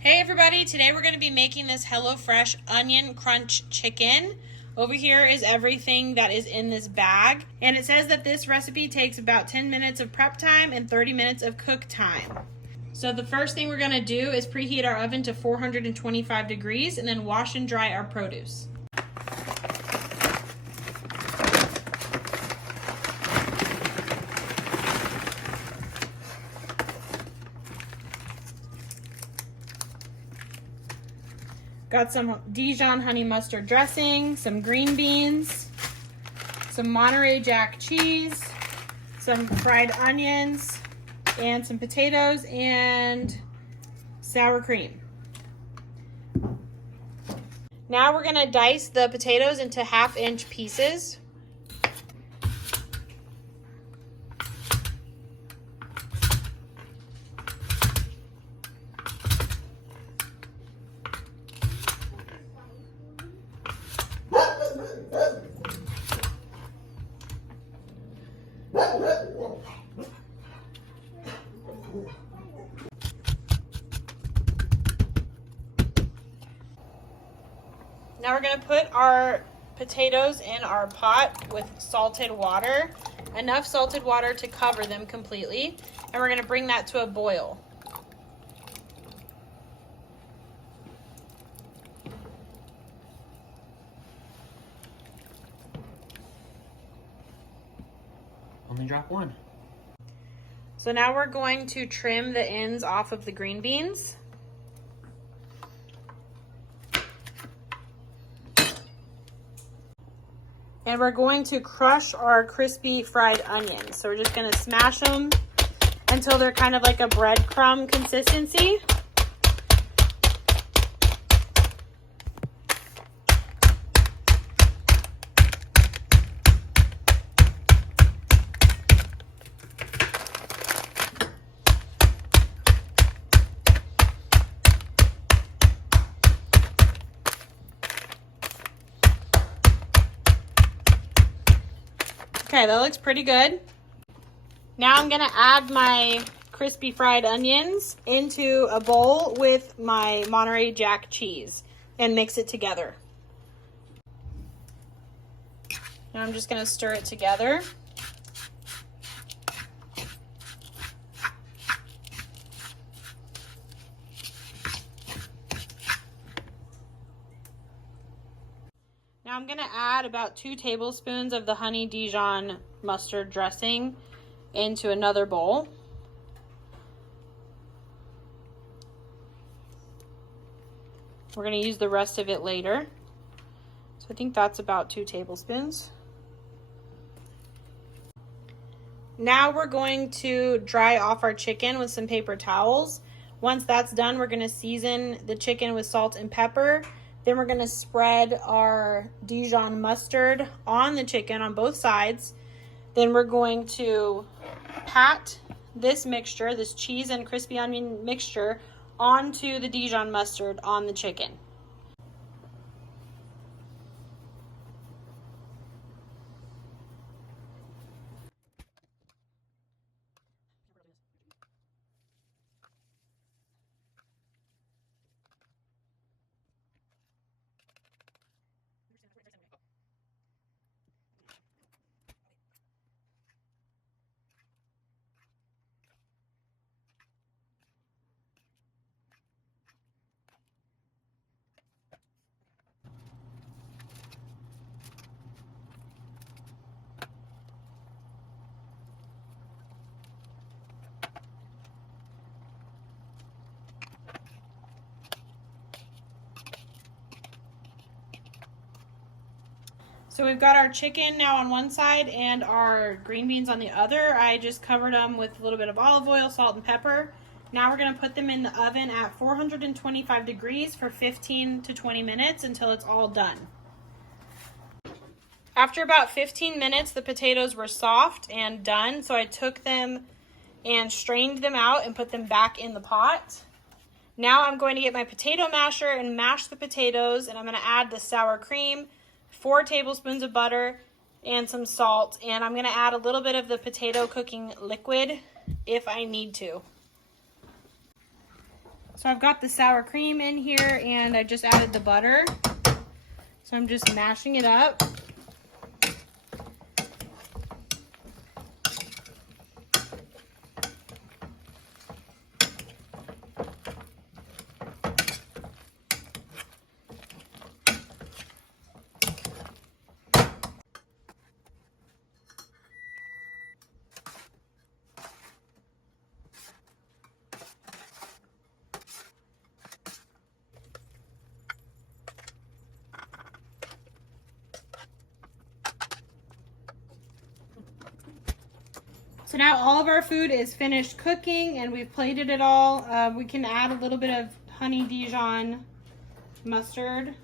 Hey everybody, today we're going to be making this HelloFresh onion crunch chicken. Over here is everything that is in this bag. And it says that this recipe takes about 10 minutes of prep time and 30 minutes of cook time. So the first thing we're going to do is preheat our oven to 425 degrees and then wash and dry our produce. Got some Dijon honey mustard dressing, some green beans, some Monterey Jack cheese, some fried onions, and some potatoes and sour cream. Now we're gonna dice the potatoes into 1/2-inch pieces. Now we're going to put our potatoes in our pot with salted water, enough salted water to cover them completely, and we're going to bring that to a boil. Only drop one. So now we're going to trim the ends off of the green beans. And we're going to crush our crispy fried onions. So we're just going to smash them until they're kind of like a breadcrumb consistency. Okay, that looks pretty good. Now I'm gonna add my crispy fried onions into a bowl with my Monterey Jack cheese and mix it together. Now I'm just gonna stir it together. Now I'm going to add about 2 tablespoons of the honey Dijon mustard dressing into another bowl. We're going to use the rest of it later. So I think that's about 2 tablespoons. Now we're going to dry off our chicken with some paper towels. Once that's done, we're going to season the chicken with salt and pepper. Then we're going to spread our Dijon mustard on the chicken on both sides. Then we're going to pat this mixture, this cheese and crispy onion mixture, onto the Dijon mustard on the chicken. So we've got our chicken now on one side and our green beans on the other. I just covered them with a little bit of olive oil, salt, and pepper. Now we're going to put them in the oven at 425 degrees for 15 to 20 minutes until it's all done. After about 15 minutes, the potatoes were soft and done, so I took them and strained them out and put them back in the pot. Now I'm going to get my potato masher and mash the potatoes, and I'm going to add the sour cream, 4 tablespoons of butter, and some salt. And I'm going to add a little bit of the potato cooking liquid if I need to. So I've got the sour cream in here and I just added the butter. So I'm just mashing it up. So now all of our food is finished cooking and we've plated it all. We can add a little bit of honey Dijon mustard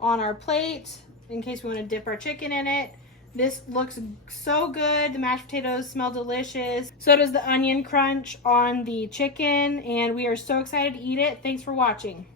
on our plate in case we want to dip our chicken in it. This looks so good. The mashed potatoes smell delicious. So does the onion crunch on the chicken, and we are so excited to eat it. Thanks for watching.